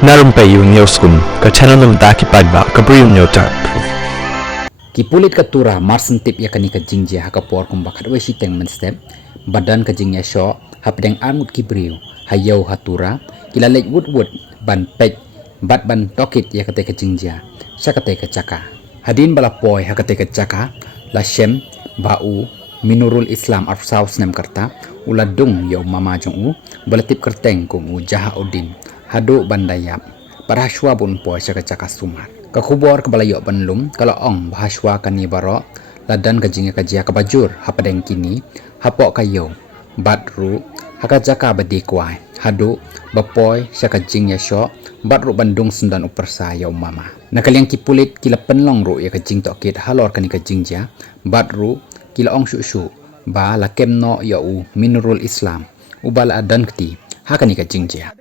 Narumpayu Neoskun, ka channel nam daki padba, ka briu nyotar. Kipulit ka tura marsentip ya kani ka jingjia haka por kum bakat we siteng menstep badan ka jingnya sho hapdeng armut kibriu hayau hatura kilalek wood ban pek bat ban tokit ya kate ka jingjia sakate ka caka hadin bala poi hakate ka caka la shem bau minurul islam arsaus nem karta uladung ya mama jong u balatip kerteng kum u jaha udin hadu bandayap parashwa bun poi saka caka sumat kakubor kebalayok penlum kalau ong bahaswa kani baro ladan kajinga kajia kabajur hapadeng kini hapok kayo batru hakajaka badikwai hadu bapoy syakajing yasho batru bandung sundan upersa ya mama nakaliang kipulit kila penlong ru ya kajing tokit halor kani kajing ja batru kila ong shu ba lakem no ya u minurul islam ubal adan kti hakani kajing ja